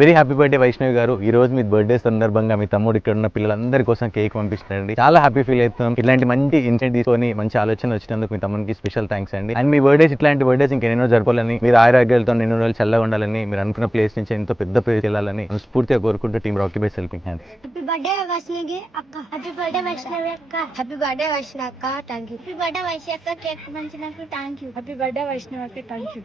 Very happy birthday Vaishnavi గారు. ఈ రోజు మీ బర్త్డే సందర్భంగా మీ తమ్ముడు ఇక్కడ ఉన్న పిల్లలందరి కోసం కేక్ పంపిస్తున్నారండి. చాలా హ్యాపీ ఫీల్ అవుతున్నాం. ఇట్లాంటి మంచి ఇన్సిడెంట్ తీసుకొని మంచి ఆలోచన వచ్చినందుకు మీ తమ్మునికి స్పెషల్ థ్యాంక్స్ అండి. అండ్ మీ బర్త్డేస్ ఇట్లాంటి బర్త్డేస్ ఇంకెన్నో జరపాలని, మీరు ఆరోగ్యాలతో ఎన్నో రోజులు చల్లగా ఉండాలని, మీరు అనుకున్న ప్లేస్ నుంచి ఎంతో పెద్ద ప్లేస్ వెళ్ళాలని స్ఫూర్తిగా కోరుకుంటూ team Rocky by helping hands. Happy birthday Vaishnavi అక్క. హ్యాపీ బర్త్డే వైష్ణవి అక్క. హ్యాపీ బర్త్డే వైష్ణవి అక్క. Thank you. Happy birthday Vaishnavi అక్క. Cake పంచినందుకు thank you. Happy birthday Vaishnavi అక్క. Thank you.